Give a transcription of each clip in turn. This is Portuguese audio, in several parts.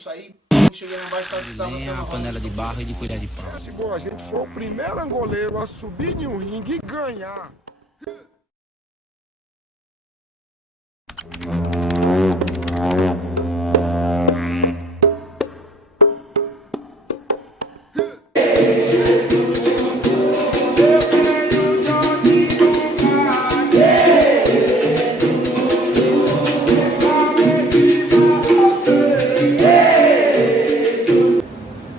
saí, quando cheguei lá embaixo, tava Lenha, panela de barro e de colher de pau. Chegou, a gente foi o primeiro angoleiro a subir em um ringue e ganhar.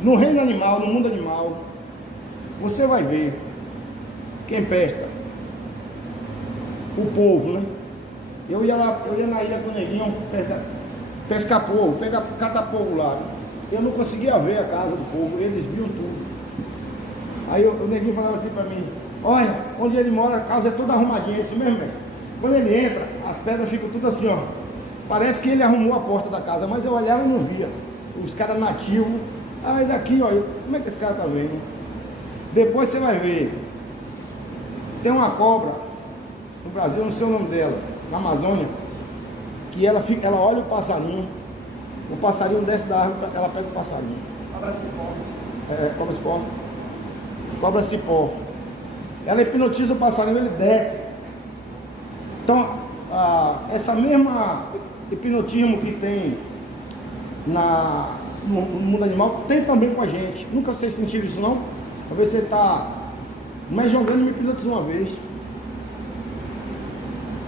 No reino animal, no mundo animal, você vai ver quem pesca, o povo, né? Eu ia na ilha com o neguinho pescar povo, catar povo lá, né? Eu não conseguia ver a casa do povo, eles viam tudo. Aí o neguinho falava assim pra mim: olha, onde ele mora, a casa é toda arrumadinha, é isso mesmo, velho. Quando ele entra, as pedras ficam tudo assim, ó. Parece que ele arrumou a porta da casa, mas eu olhava e não via. Os caras nativos. Aí daqui, ó, como é que esse cara tá vendo? Depois você vai ver. Tem uma cobra no Brasil, eu não sei o nome dela, na Amazônia, que ela olha o passarinho desce da árvore, ela pega o passarinho. Cobra cipó. Cobra cipó. Cobra cipó. Ela hipnotiza o passarinho, ele desce. Então, essa mesma hipnotismo que tem no mundo animal, tem também com a gente. Nunca vocês sentiram isso, não? Talvez você está mais jogando e me hipnotizou uma vez.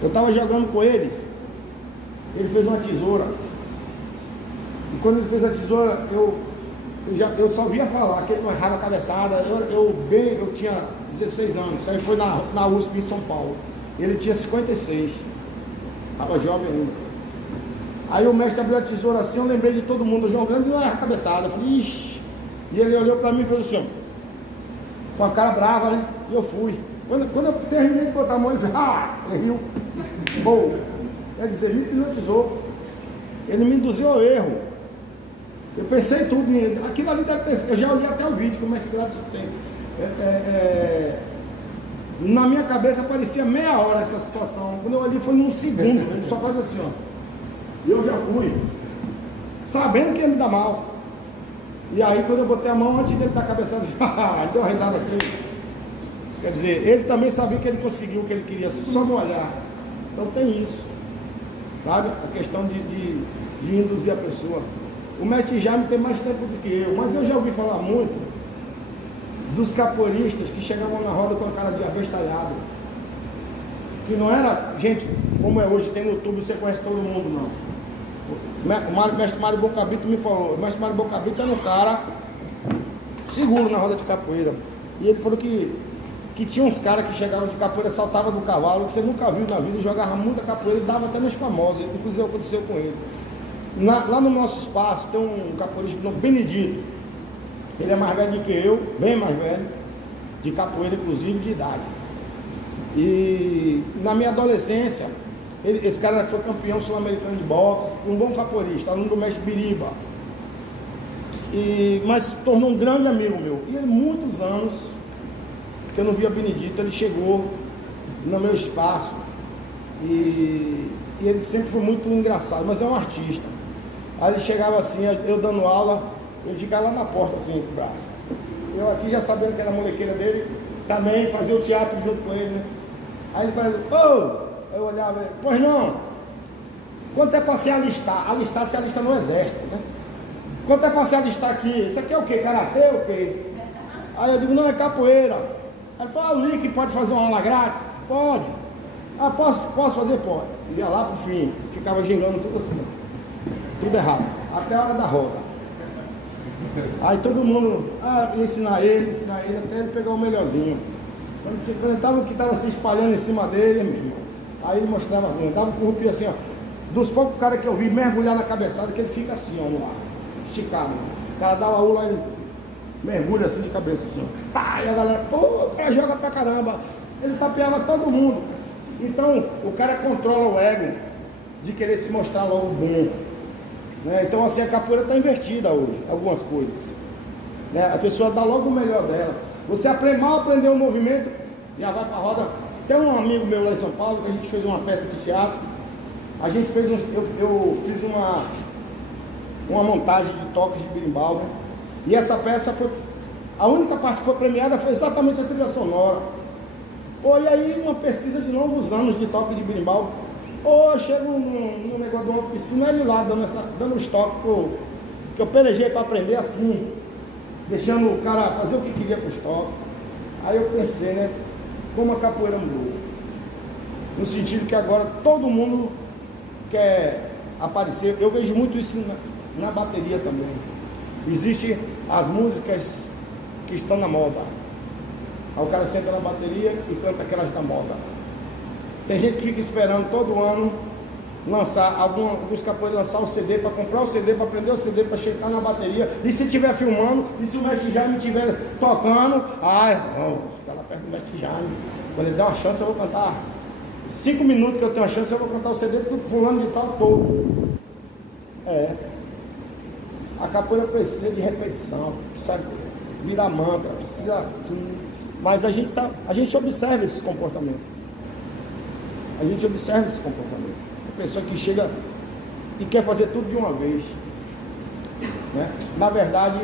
Eu estava jogando com ele, ele fez uma tesoura. E quando ele fez a tesoura, eu só via falar que ele não errava a cabeçada. Eu tinha 16 anos, isso aí foi na USP em São Paulo. Ele tinha 56, estava jovem ainda. Aí o mestre abriu a tesoura assim, eu lembrei de todo mundo jogando e não erra a cabeçada. Eu falei, ixi. E ele olhou para mim e fez assim, com a cara brava, né? E eu fui. Quando eu terminei de botar a mão, ele disse, ele riu. Bom, quer dizer, me hipnotizou. Ele me induziu ao erro. Eu pensei tudo em ele. Aquilo ali deve ter. Eu já olhei até o vídeo que o mestre Gladys tem. Na minha cabeça parecia meia hora essa situação. Quando eu olhei foi num segundo. Ele só faz assim, ó. E eu já fui, sabendo que ia me dar mal. E aí quando eu botei a mão antes dele dar a cabeçada, ele deu uma risada assim. Quer dizer, ele também sabia que ele conseguiu o que ele queria, só no olhar. Então tem isso, sabe? A questão de induzir a pessoa. O mestre Jaime tem mais tempo do que eu, mas eu já ouvi falar muito dos capoeiristas que chegavam na roda com a cara de abestalhado. Que não era gente como é hoje, tem no YouTube, você conhece todo mundo, não. O mestre Mário Bocabito me falou, o mestre Mário Bocabito era um cara seguro na roda de capoeira. E ele falou que tinha uns caras que chegavam de capoeira, saltavam do cavalo, que você nunca viu na vida, e jogavam muita capoeira e dava até nos famosos, inclusive aconteceu com ele. Lá no nosso espaço tem um capoeirista chamado Benedito. Ele é mais velho do que eu, bem mais velho, de capoeira inclusive, de idade. E na minha adolescência, esse cara foi campeão sul-americano de boxe, um bom capoeirista, aluno do mestre Biriba. Mas se tornou um grande amigo meu. E ele, muitos anos que eu não via Benedito, ele chegou no meu espaço. E ele sempre foi muito engraçado, mas é um artista. Aí ele chegava assim, eu dando aula, ele ficava lá na porta assim, com o braço. Eu aqui já sabendo que era a molequeira dele, também fazia o teatro junto com ele, né? Aí ele falou, eu olhava, pois não, quanto é para se alistar? Alistar se alista no exército, né? Quanto é para se alistar aqui? Isso aqui é o quê? Karatê ou o quê? Aí eu digo, não, é capoeira. Aí ele falou, o Lick pode fazer uma aula grátis? Pode. Posso fazer? Pode. Ia lá pro fim, ficava gingando tudo assim, tudo errado, até a hora da roda. Aí todo mundo, ensinar ele, até ele pegar o melhorzinho. Quando ele estava se espalhando em cima dele, meu irmão, aí ele mostrava assim, dava um currupio assim, ó. Dos poucos caras que eu vi mergulhar na cabeçada, que ele fica assim, ó, no ar, esticado. O cara dá uma ula, ele mergulha assim de cabeça, assim, ó. Pá, e a galera, pô, o cara joga pra caramba. Ele tapeava todo mundo. Então, o cara controla o ego de querer se mostrar logo bom. Né? Então, assim, a capoeira está invertida hoje, algumas coisas. Né? A pessoa dá logo o melhor dela. Você mal aprendeu o movimento, já vai para a roda. Tem um amigo meu lá em São Paulo, que a gente fez uma peça de teatro. A gente fez eu fiz uma montagem de toques de berimbau, né? E essa peça foi, a única parte que foi premiada foi exatamente a trilha sonora. Pô, e aí uma pesquisa de longos anos de toque de berimbau. Pô, eu chego num negócio de uma oficina, ele lá dando os toques que eu pelejei para aprender assim, deixando o cara fazer o que queria com os toques. Aí eu pensei, né, como a capoeira mudou. No sentido que agora todo mundo quer aparecer. Eu vejo muito isso na bateria também. Existem as músicas que estão na moda. Aí o cara senta na bateria e canta aquelas da moda. Tem gente que fica esperando todo ano lançar, alguns capoeiras lançar o CD para comprar o CD, para aprender o CD, para chegar na bateria. E se estiver filmando, e se o mestre Jaime estiver tocando, fica lá perto do mestre Jaime. Quando ele der uma chance, eu vou cantar. 5 minutos que eu tenho a chance, eu vou cantar o CD do fulano de tal todo. A capoeira precisa de repetição, precisa virar mantra, precisa tudo. Mas a gente observa esses comportamentos. A gente observa esses comportamentos. A pessoa que chega e quer fazer tudo de uma vez, né? Na verdade,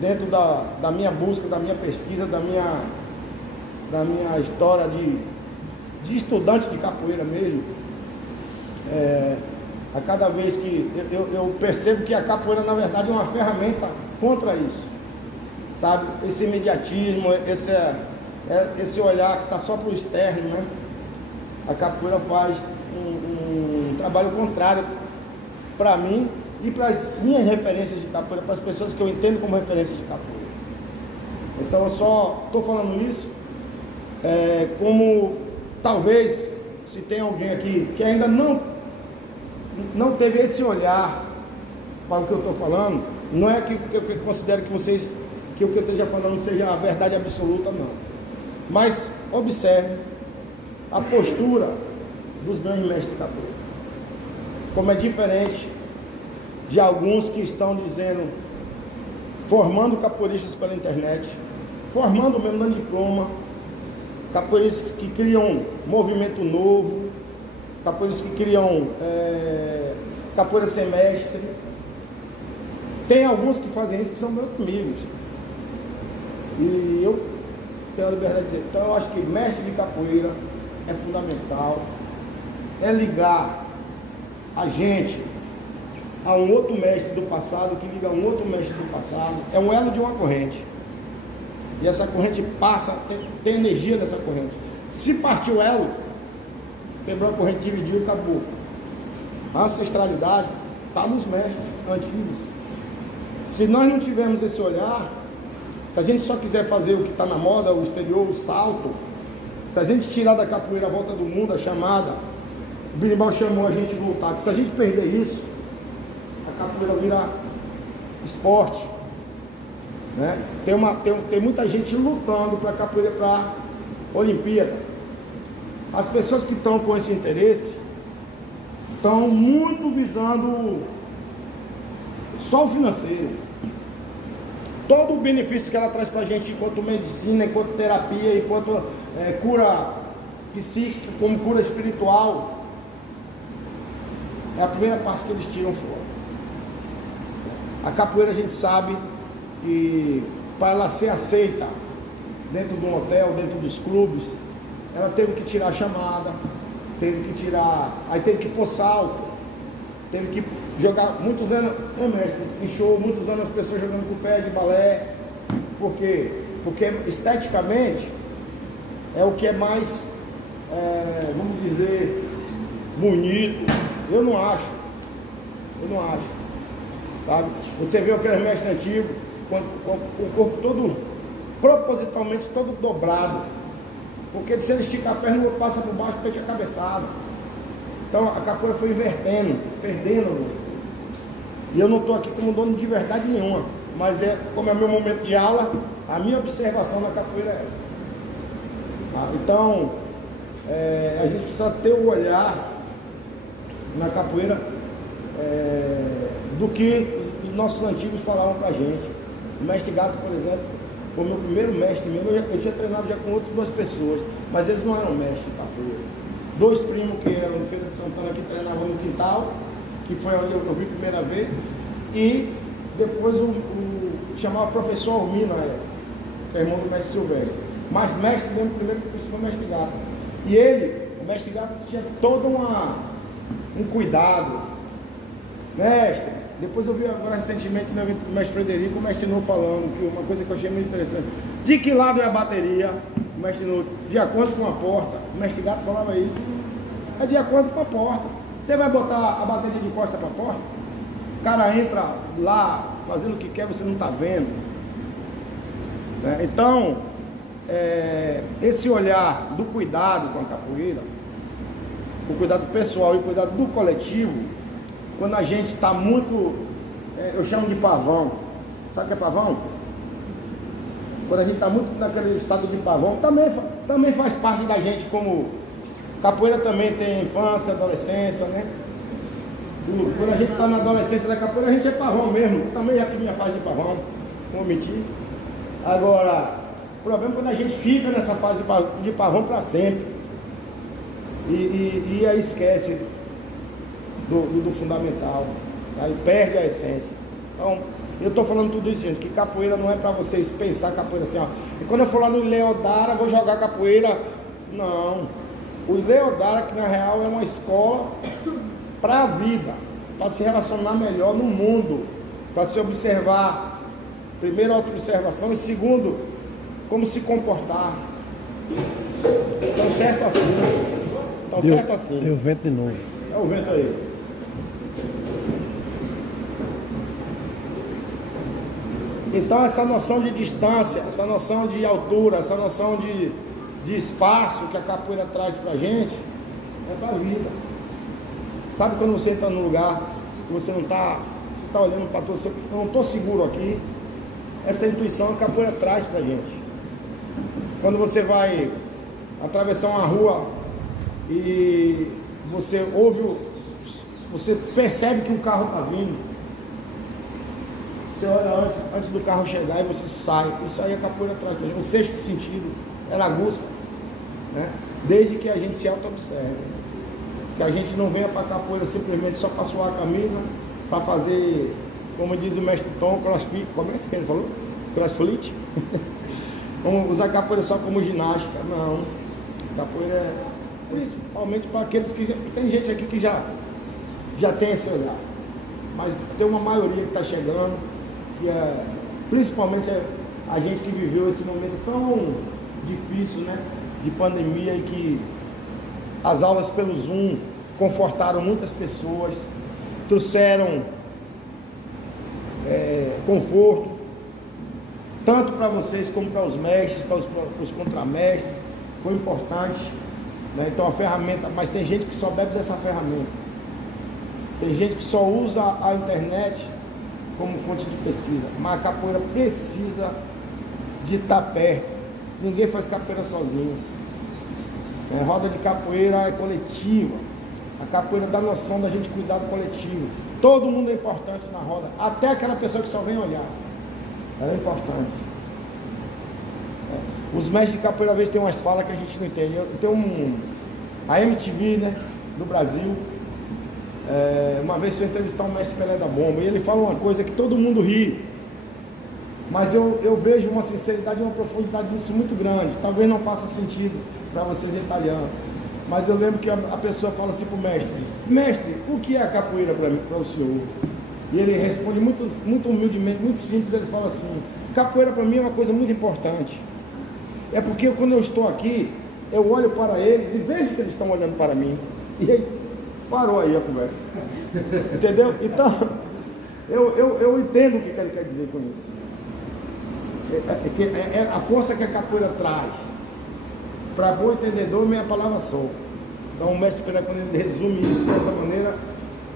dentro da minha busca, da minha pesquisa, da minha história de estudante de capoeira mesmo, a cada vez que eu percebo que a capoeira, na verdade, é uma ferramenta contra isso, sabe? Esse imediatismo, esse olhar que está só para o externo, né? A capoeira faz um trabalho contrário para mim e para as minhas referências de capoeira, para as pessoas que eu entendo como referências de capoeira. Então eu só estou falando isso como talvez, se tem alguém aqui que ainda não teve esse olhar para o que eu estou falando, não é que eu considero que o que eu esteja falando seja a verdade absoluta, não. Mas observe a postura dos grandes mestres de capoeira, como é diferente de alguns que estão dizendo, formando capoeiristas pela internet, formando mesmo dando diploma, capoeiristas que criam movimento novo, capoeiristas que criam capoeira semestre. Tem alguns que fazem isso que são meus amigos, e eu tenho a liberdade de dizer. Então eu acho que mestre de capoeira é fundamental, é ligar a gente a um outro mestre do passado, que liga a um outro mestre do passado, é um elo de uma corrente, e essa corrente passa, tem energia nessa corrente. Se partiu o elo, quebrou a corrente, dividiu e acabou. A ancestralidade está nos mestres antigos. Se nós não tivermos esse olhar, se a gente só quiser fazer o que está na moda, o exterior, o salto, se a gente tirar da capoeira a volta do mundo, a chamada, o berimbau chamou a gente voltar, que se a gente perder isso, a capoeira vira esporte, né? Tem muita gente lutando para a capoeira para a Olimpíada. As pessoas que estão com esse interesse estão muito visando só o financeiro. Todo o benefício que ela traz para a gente enquanto medicina, enquanto terapia, enquanto cura psíquica, como cura espiritual, é a primeira parte que eles tiram fora. A capoeira, a gente sabe que para ela ser aceita dentro de um hotel, dentro dos clubes, ela teve que tirar a chamada, teve que tirar, aí teve que pôr salto, teve que jogar muitos anos, mestre, em show, muitos anos as pessoas jogando com o pé de balé. Por quê? Porque esteticamente é o que é mais, vamos dizer, bonito. Eu não acho, sabe? Você vê aqueles mestres antigos com o corpo todo, propositalmente todo dobrado, porque se ele esticar a perna, o outro passa por baixo, peixe a cabeçada. Então a capoeira foi invertendo, perdendo algumas coisas. E eu não estou aqui como dono de verdade nenhuma, mas como é meu momento de aula, a minha observação na capoeira é essa. Então a gente precisa ter o olhar na capoeira do que os nossos antigos falavam pra gente. O mestre Gato, por exemplo, foi o meu primeiro mestre mesmo. Eu tinha treinado já com outras 2 pessoas, mas eles não eram mestres de capoeira. 2 primos que eram no Feira de Santana, que treinavam no quintal, que foi onde eu vi a primeira vez, E depois chamava professor Almir na época, que é irmão do mestre Silvestre. Mas mestre mesmo, primeiro curso foi o mestre Gato. E ele, o mestre Gato, tinha todo um cuidado. Mestre, depois eu vi agora recentemente no evento do mestre Frederico, o mestre Nuno falando, que uma coisa que eu achei muito interessante. De que lado é a bateria? O mestre Nuno, de acordo com a porta. O mestre Gato falava isso. É de acordo com a porta. Você vai botar a bateria de costa para a porta? O cara entra lá fazendo o que quer, você não está vendo. Então, esse olhar do cuidado com a capoeira, o cuidado pessoal e o cuidado do coletivo, quando a gente está muito, eu chamo de pavão. Sabe o que é pavão? Quando a gente está muito naquele estado de pavão, também faz parte da gente, como capoeira também tem infância, adolescência, né? Quando a gente está na adolescência da capoeira, a gente é pavão mesmo. Também já tive minha fase de pavão, não vou mentir. Agora, o problema é quando a gente fica nessa fase de pavão para sempre. E aí esquece do fundamental. Aí perde a essência. Então, eu estou falando tudo isso, gente, que capoeira não é para vocês pensar capoeira assim, ó. E quando eu for lá no Leodara, vou jogar capoeira. Não. O Leodara, que na real é uma escola para a vida, para se relacionar melhor no mundo, para se observar, primeiro, a autoobservação, e segundo, como se comportar. Então, certo assim. Então, certo assim. Deu vento de novo. É o vento aí. Então, essa noção de distância, essa noção de altura, essa noção de espaço que a capoeira traz pra gente, é pra vida. Sabe quando você entra num lugar que você não tá, você tá olhando para todo, eu não tô seguro aqui? Essa intuição a capoeira traz pra gente. Quando você vai atravessar uma rua e você ouve, você percebe que o carro tá vindo, você olha antes do carro chegar e você sai. Isso aí a capoeira traz pra gente. O sexto sentido, ela aguça, né? Desde que a gente se auto-observe. Que a gente não venha para a capoeira simplesmente só para suar a camisa, para fazer, como diz o mestre Tom, crossfit, como é que ele falou? Crossfit? Vamos usar a capoeira só como ginástica. Não. Capoeira é principalmente para aqueles que... Tem gente aqui que já tem esse olhar. Mas tem uma maioria que está chegando, que é principalmente a gente que viveu esse momento tão difícil, né? De pandemia, e que as aulas pelo Zoom confortaram muitas pessoas, trouxeram conforto, tanto para vocês como para os mestres, para os contramestres. Foi importante, né? Então a ferramenta, mas tem gente que só bebe dessa ferramenta, tem gente que só usa a internet como fonte de pesquisa, mas a capoeira precisa de estar perto. Ninguém faz capoeira sozinho. A roda de capoeira é coletiva. A capoeira dá noção da gente cuidar do coletivo. Todo mundo é importante na roda, até aquela pessoa que só vem olhar. Ela é importante. Os mestres de capoeira às vezes têm umas falas que a gente não entende. Tem a MTV, né, do Brasil. Uma vez eu entrevistar um mestre Pelé da Bomba, e ele fala uma coisa que todo mundo ri, mas eu vejo uma sinceridade e uma profundidade disso muito grande. Talvez não faça sentido para vocês italianos, mas eu lembro que a pessoa fala assim para o mestre: mestre, o que é a capoeira para o senhor? E ele responde muito humildemente, muito simples. Ele fala assim: capoeira para mim é uma coisa muito importante. É porque quando eu estou aqui, eu olho para eles e vejo que eles estão olhando para mim. E aí parou aí a conversa. Entendeu? Então, eu entendo o que ele quer dizer com isso. É a força que a capoeira traz. Para bom entendedor, meia palavra só. Então o mestre Pelé, quando ele resume isso dessa maneira,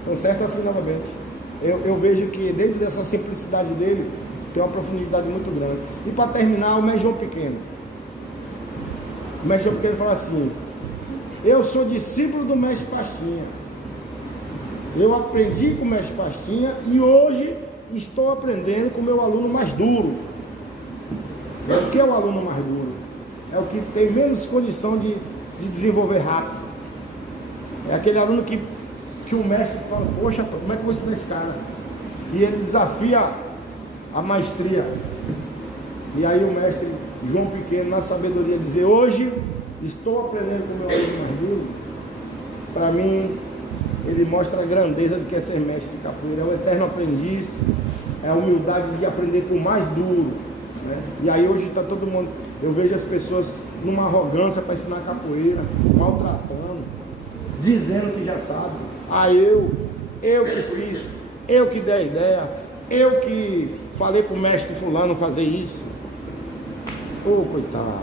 tão certo assim novamente. Eu vejo que dentro dessa simplicidade dele, tem uma profundidade muito grande. E para terminar, o mestre João Pequeno. O mestre João Pequeno fala assim: eu sou discípulo do mestre Pastinha. Eu aprendi com o mestre Pastinha e hoje estou aprendendo com o meu aluno mais duro. O que é o aluno mais duro? É o que tem menos condição de desenvolver rápido. É aquele aluno que o mestre fala: poxa, como é que eu vou ensinar esse cara? e ele desafia a maestria. E aí o mestre João Pequeno, na sabedoria, dizer: hoje estou aprendendo com o meu aluno mais duro. Para mim, ele mostra a grandeza de que é ser mestre de capoeira, é o eterno aprendiz, é a humildade de aprender com o mais duro, né? E aí hoje está todo mundo, eu vejo as pessoas numa arrogância para ensinar capoeira, maltratando, dizendo que já sabe. Ah, eu que fiz, eu que dei a ideia, eu que falei com o mestre fulano fazer isso. Ô, coitado,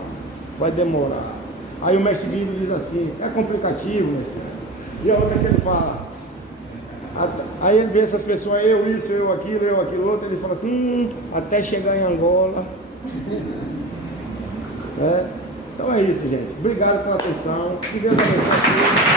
vai demorar. Aí o mestre Guido diz assim: é complicativo, meu filho. E a outra que ele fala. Aí ele vê essas pessoas, eu isso, eu aquilo outro, ele fala assim: até chegar em Angola. Então é isso, gente. Obrigado pela atenção. Que Deus abençoe a todos.